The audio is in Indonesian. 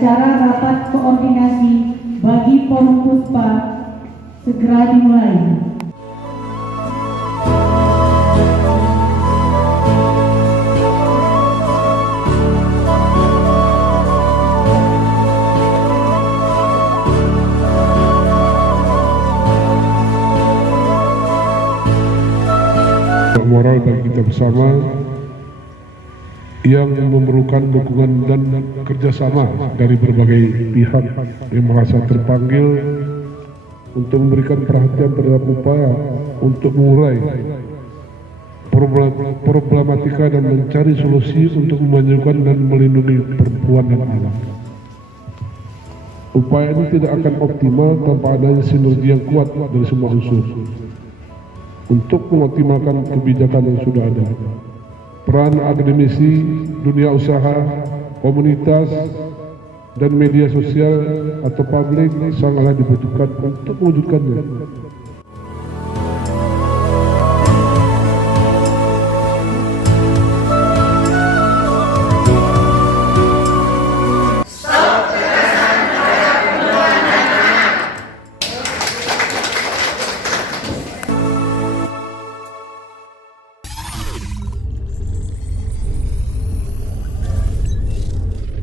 acara rapat koordinasi bagi Forum Puspa segera dimulai. Moral bagi kita bersama yang memerlukan dukungan dan kerjasama dari berbagai pihak yang merasa terpanggil untuk memberikan perhatian terhadap upaya untuk mengurai problematika dan mencari solusi untuk memajukan dan melindungi perempuan dan anak. Upaya ini tidak akan optimal tanpa adanya sinergi yang kuat dari semua unsur untuk mengoptimalkan kebijakan yang sudah ada. Peran akademisi, dunia usaha, komunitas, dan media sosial atau publik sangatlah dibutuhkan untuk mewujudkannya.